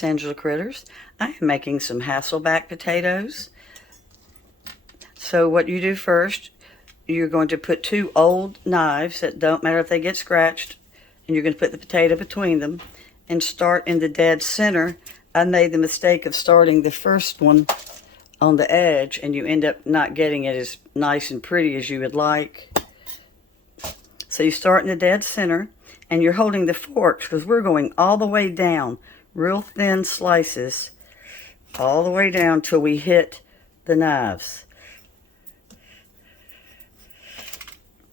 Angela Critters. I am making some Hasselback potatoes. So what you do first, you're going to put 2 old knives that don't matter if they get scratched, and you're going to put the potato between them and start in the dead center. I made the mistake of starting the first one on the edge, and you end up not getting it as nice and pretty as you would like. So you start in the dead center, and you're holding the forks because we're going all the way down, real thin slices, all the way down till we hit the knives.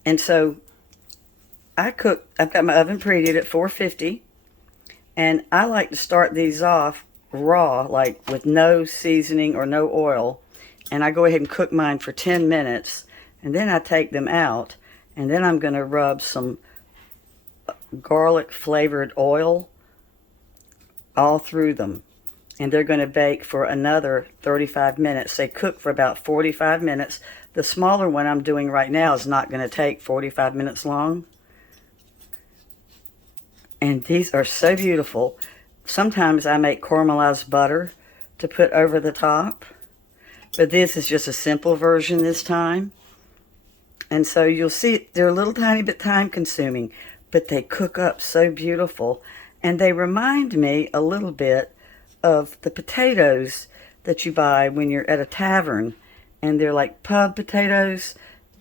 And so I've got my oven preheated at 450, and I like to start these off raw, like with no seasoning or no oil, and I go ahead and cook mine for 10 minutes, and then I take them out, and then I'm going to rub some garlic flavored oil all through them, and they're going to bake for another 35 minutes. They cook for about 45 minutes. The smaller one I'm doing right now is not going to take 45 minutes long. And these are so beautiful. Sometimes I make caramelized butter to put over the top, but this is just a simple version this time. And so you'll see they're a little tiny bit time consuming, but they cook up so beautiful. And they remind me a little bit of the potatoes that you buy when you're at a tavern. And they're like pub potatoes,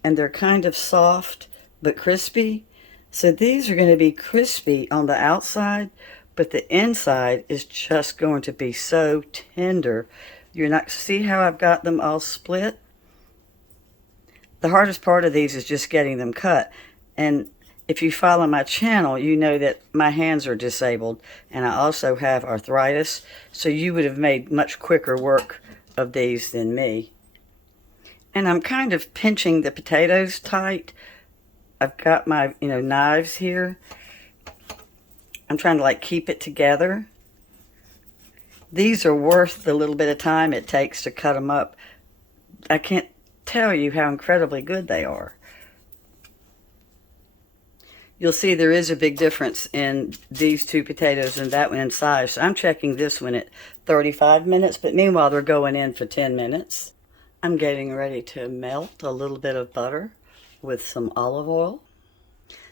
and they're kind of soft but crispy. So these are going to be crispy on the outside, but the inside is just going to be so tender. You're not, see how I've got them all split? The hardest part of these is just getting them cut. And if you follow my channel, you know that my hands are disabled, and I also have arthritis, so you would have made much quicker work of these than me. And I'm kind of pinching the potatoes tight. I've got my, knives here. I'm trying to keep it together. These are worth the little bit of time it takes to cut them up. I can't tell you how incredibly good they are. You'll see there is a big difference in these 2 potatoes and that one in size. So I'm checking this one at 35 minutes, but meanwhile they're going in for 10 minutes. I'm getting ready to melt a little bit of butter with some olive oil.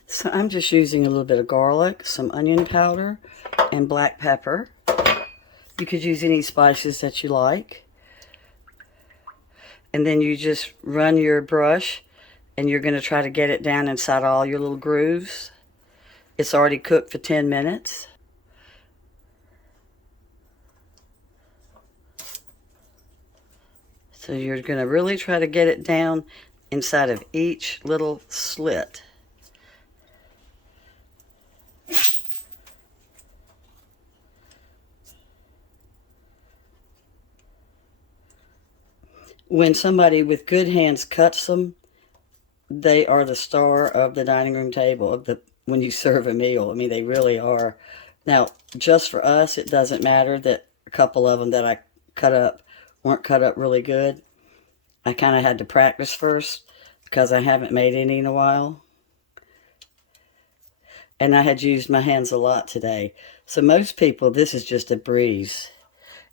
So I'm just using a little bit of garlic, some onion powder, and black pepper. You could use any spices that you like. And then you just run your brush, and you're going to try to get it down inside all your little grooves. It's already cooked for 10 minutes. So you're going to really try to get it down inside of each little slit. When somebody with good hands cuts them, they are the star of the dining room table when you serve a meal. I mean, they really are. Now, just for us, it doesn't matter that a couple of them that I cut up weren't cut up really good. I kind of had to practice first because I haven't made any in a while. And I had used my hands a lot today. So most people, this is just a breeze.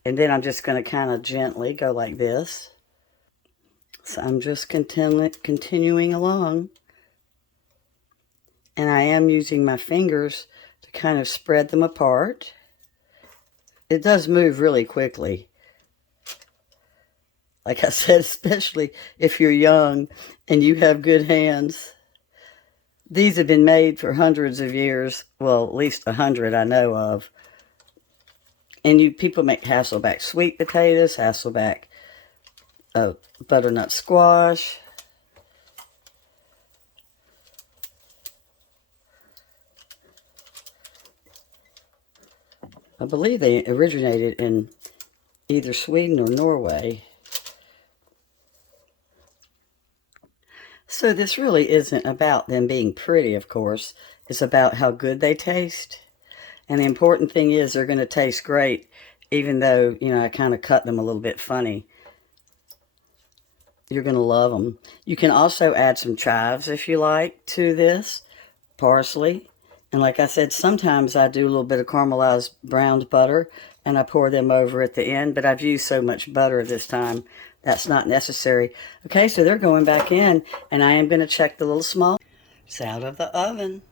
And then I'm just going to kind of gently go like this. So I'm just continuing along. And I am using my fingers to kind of spread them apart. It does move really quickly. Like I said, especially if you're young and you have good hands. These have been made for hundreds of years. Well, at least 100 I know of. And people make Hasselback sweet potatoes, Hasselback butternut squash. I believe they originated in either Sweden or Norway. So this really isn't about them being pretty, of course. It's about how good they taste. And the important thing is they're going to taste great, even though, I kind of cut them a little bit funny. You're going to love them. You can also add some chives if you like to this, parsley. And like I said, sometimes I do a little bit of caramelized browned butter and I pour them over at the end, but I've used so much butter this time that's not necessary. Okay, so they're going back in, and I am going to check the little small. It's out of the oven.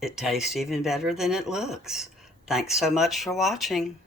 It tastes even better than it looks. Thanks so much for watching.